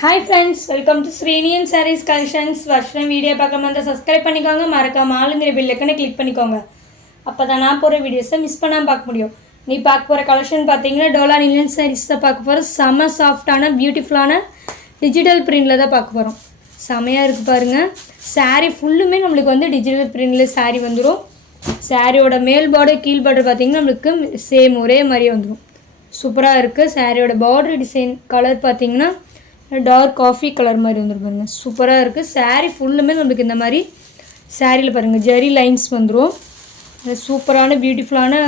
Hi friends, welcome to Srinian Sarees Collections. வருஷம் video பார்க்காம இருந்தால் சப்ஸ்கிரைப் பண்ணிக்கோங்க, மறக்காம ஆளுங்கிற பெல்லைக்கனை கிளிக் பண்ணிக்கோங்க. அப்போ தான் நான் போகிற வீடியோஸை மிஸ் பண்ணாமல் பார்க்க முடியும். நீ பார்க்க போகிற கலெக்ஷன் பார்த்தீங்கன்னா டோலா நிலன் சாரீஸ் தான் பார்க்க போகிறோம். செம்ம சாஃப்டான பியூட்டிஃபுல்லான டிஜிட்டல் பிரிண்டில் தான் பார்க்க போகிறோம். செமையாக இருக்குது பாருங்கள். சாரீ ஃபுல்லுமே நம்மளுக்கு வந்து டிஜிட்டல் பிரிண்டில் சாரீ வந்துடும். சாரியோட மேல் பார்டர் கீழ் பார்டர் பார்த்திங்கன்னா நம்மளுக்கு சேம் ஒரே மாதிரியே வந்துடும். சூப்பராக இருக்குது. சாரியோட பார்டர் டிசைன் கலர் பார்த்திங்கன்னா டார்க் காஃபி கலர் மாதிரி வந்துடும் பாருங்கள். சூப்பராக இருக்குது. சாரீ ஃபுல்லுமே நம்மளுக்கு இந்த மாதிரி சாரியில் பாருங்கள் ஜரி லைன்ஸ் வந்துடும். சூப்பரான பியூட்டிஃபுல்லான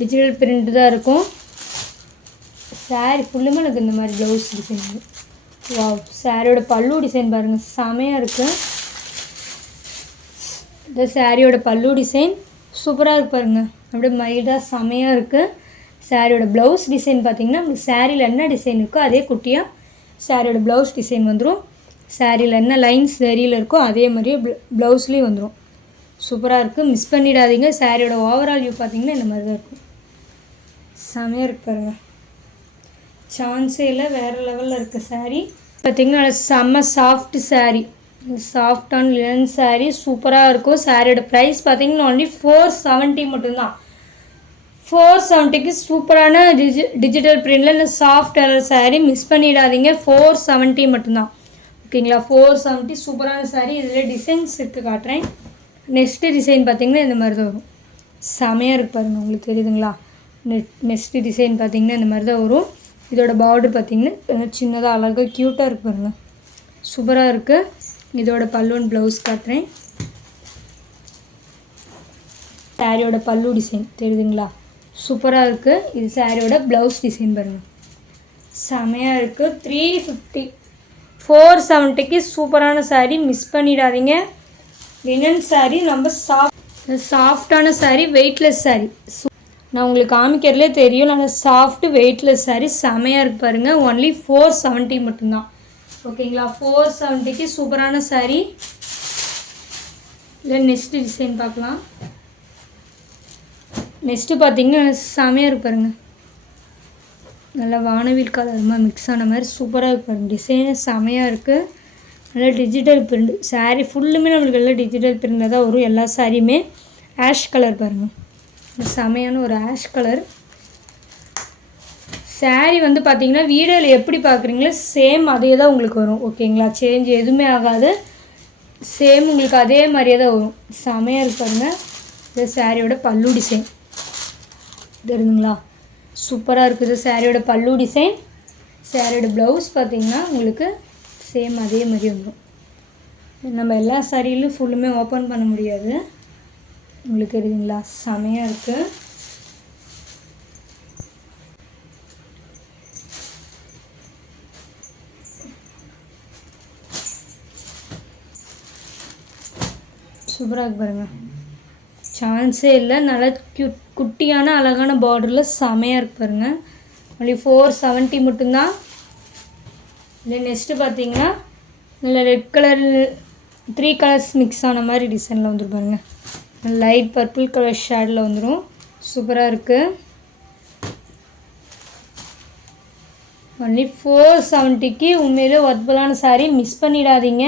டிஜிட்டல் பிரிண்ட் தான் இருக்கும். சாரீ ஃபுல்லுமே எனக்கு இந்த மாதிரி ப்ளவுஸ் டிசைன். வாவ், சாரியோட பல்லு டிசைன் பாருங்கள், செமையாக இருக்குது. இந்த சாரியோட பல்லு டிசைன் சூப்பராக இருக்குது பாருங்கள், அப்படியே மைடாக செமையாக இருக்குது. சாரியோட ப்ளவுஸ் டிசைன் பார்த்திங்கன்னா நம்மளுக்கு சாரியில் என்ன டிசைன் இருக்கோ அதே குட்டியாக சாரியோட ப்ளவுஸ் டிசைன் வந்துடும். சாரியில் என்ன லைன்ஸ் சரியில் இருக்கோ அதே மாதிரியே ப்ளவுஸ்லேயும் வந்துடும். சூப்பராக இருக்குது, மிஸ் பண்ணிடாதீங்க. சாரியோட ஓவரால் வியூ பார்த்திங்கன்னா இந்த மாதிரி தான் இருக்கும். செமையாக இருக்கு பாருங்கள், சான்ஸே இல்லை, வேறு லெவலில் இருக்குது. சாரீ பார்த்திங்கன்னா செம்ம சாஃப்ட் சாரீ, சாஃப்டான லினன் சாரீ சூப்பராக இருக்கும். சாரியோட ப்ரைஸ் பார்த்திங்கன்னா ஒன்லி 470 மட்டும்தான். 470க்கு சூப்பரான டிஜிட்டல் பிரிண்டில் இந்த சாஃப்ட் கலர் சாரீ மிஸ் பண்ணிடாதீங்க. 470 மட்டும்தான். ஓகேங்களா, 470 சூப்பரான சாரீ. இதில் டிசைன்ஸ் இருக்குது, காட்டுறேன். நெக்ஸ்ட்டு டிசைன் பார்த்திங்கன்னா இந்த மாதிரி தான் வரும். செமையாக இருக்குது பாருங்கள், உங்களுக்கு தெரியுதுங்களா. நெக்ஸ்ட்டு டிசைன் பார்த்திங்கன்னா இந்த மாதிரி தான் வரும். இதோட பார்டர் பார்த்திங்கன்னா சின்னதாக அழகாக க்யூட்டாக இருக்குது பாருங்கள், சூப்பராக இருக்குது. இதோட பல்லுவன் ப்ளவுஸ் காட்டுறேன். சாரியோட பல்லு டிசைன் தெரியுதுங்களா, சூப்பராக இருக்குது. இது சாரியோட ப்ளவுஸ் டிசைன் பாருங்கள், செமையாக இருக்குது. 350 470க்கு சூப்பரான சாரீ, மிஸ் பண்ணிடாதீங்க. லினன் சாரீ ரொம்ப சாஃப்டான சாரீ, வெயிட்லெஸ் சாரீ. நான் உங்களுக்கு காமிக்கிறதுலே தெரியும், நல்லா சாஃப்ட் வெயிட்லெஸ் சாரீ, செமையாக இருக்குது பாருங்கள். ஒன்லி 470 மட்டும்தான். ஓகேங்களா, 470க்கு சூப்பரான சாரீ. இல்லை நெக்ஸ்ட் டிசைன் பார்க்கலாம். நெக்ஸ்ட்டு பார்த்திங்கன்னா செமையாக இருக்கு பாருங்கள், நல்லா வானவில் கலருமா மிக்ஸ் ஆன மாதிரி சூப்பராக இருக்கு பாருங்கள். டிசைனு செமையாக இருக்குது. நல்லா டிஜிட்டல் பிரிண்ட். சாரீ ஃபுல்லுமே நம்மளுக்கு எல்லாம் டிஜிட்டல் பிரிண்டில் தான் வரும். எல்லா சாரியுமே ஆஷ் கலர் பாருங்கள், செமையான ஒரு ஆஷ் கலர். சாரீ வந்து பார்த்திங்கன்னா வீடியோவில் எப்படி பார்க்குறீங்களோ சேம் அதே தான் உங்களுக்கு வரும். ஓகேங்களா, சேஞ்ச் எதுவுமே ஆகாது, சேம் உங்களுக்கு அதே மாதிரியே தான் வரும். செமையாக இருக்கு பாருங்கள். இது சாரியோட பல்லு டிசைன் தெரியுதுங்களா, சூப்பராக இருக்குது. சாரியோட பல்லு டிசைன். சாரியோட ப்ளவுஸ் பார்த்திங்கன்னா உங்களுக்கு சேம் அதே மாதிரி வந்துடும். நம்ம எல்லா சாரியிலும் ஃபுல்லுமே ஓப்பன் பண்ண முடியாது, உங்களுக்கு தெரியுதுங்களா, செமையாக இருக்குது. சூப்பராக இருக்கு பாருங்கள், சான்ஸே இல்லை. நல்லா குட்டியான அழகான பார்டரில் செமையாக இருக்கு பாருங்கள். ஒன்லி 470 மட்டும்தான். இல்லை நெக்ஸ்ட்டு பார்த்தீங்கன்னா நல்ல ரெட் கலர் 3 கலர்ஸ் மிக்ஸ் ஆன மாதிரி டிசைனில் வந்துடும் பாருங்கள். லைட் பர்பிள் கலர் ஷேடில் வந்துடும். சூப்பராக இருக்குது. ஒன்லி 470க்கு உண்மையிலே ஒர்த்தபுளான சாரீ, மிஸ் பண்ணிடாதீங்க.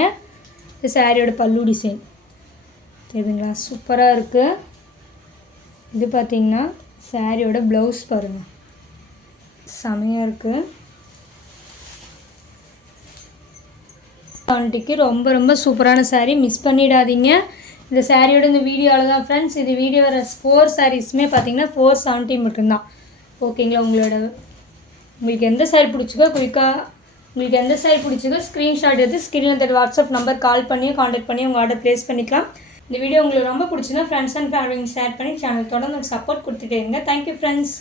இந்த சாரியோட பல்லு டிசைன் தெரியுதுங்களா, சூப்பராக இருக்குது. இது பார்த்திங்கன்னா சாரியோட ப்ளவுஸ் பாருங்கள், செமையாக இருக்குது. 470க்கு ரொம்ப ரொம்ப சூப்பரான சாரீ, மிஸ் பண்ணிடாதீங்க. இந்த சாரியோட இந்த வீடியோவில் தான் ஃப்ரெண்ட்ஸ். இது வீடியோ வர 4 சாரீஸுமே பார்த்திங்கன்னா 470 மட்டும்தான். ஓகேங்களா, உங்களுக்கு எந்த சாரீ பிடிச்சிக்கோ உங்களுக்கு எந்த சாரீ பிடிச்சிக்கோ ஸ்க்ரீன்ஷாட் எடுத்து ஸ்க்ரீனில் தர வாட்ஸ்அப் நம்பர் கால் பண்ணி காண்டாக்ட் பண்ணி உங்கள் ஆர்டர் ப்ளேஸ் பண்ணிக்கலாம். இந்த வீடியோ உங்களுக்கு ரொம்ப பிடிச்சிருந்தா ஃப்ரெண்ட்ஸ் அண்ட் ஃபேமிலிக்கு ஷேர் பண்ணி சேனல் தொடர்ந்து சப்போர்ட் கொடுத்துட்டே இருங்க. Thank you friends.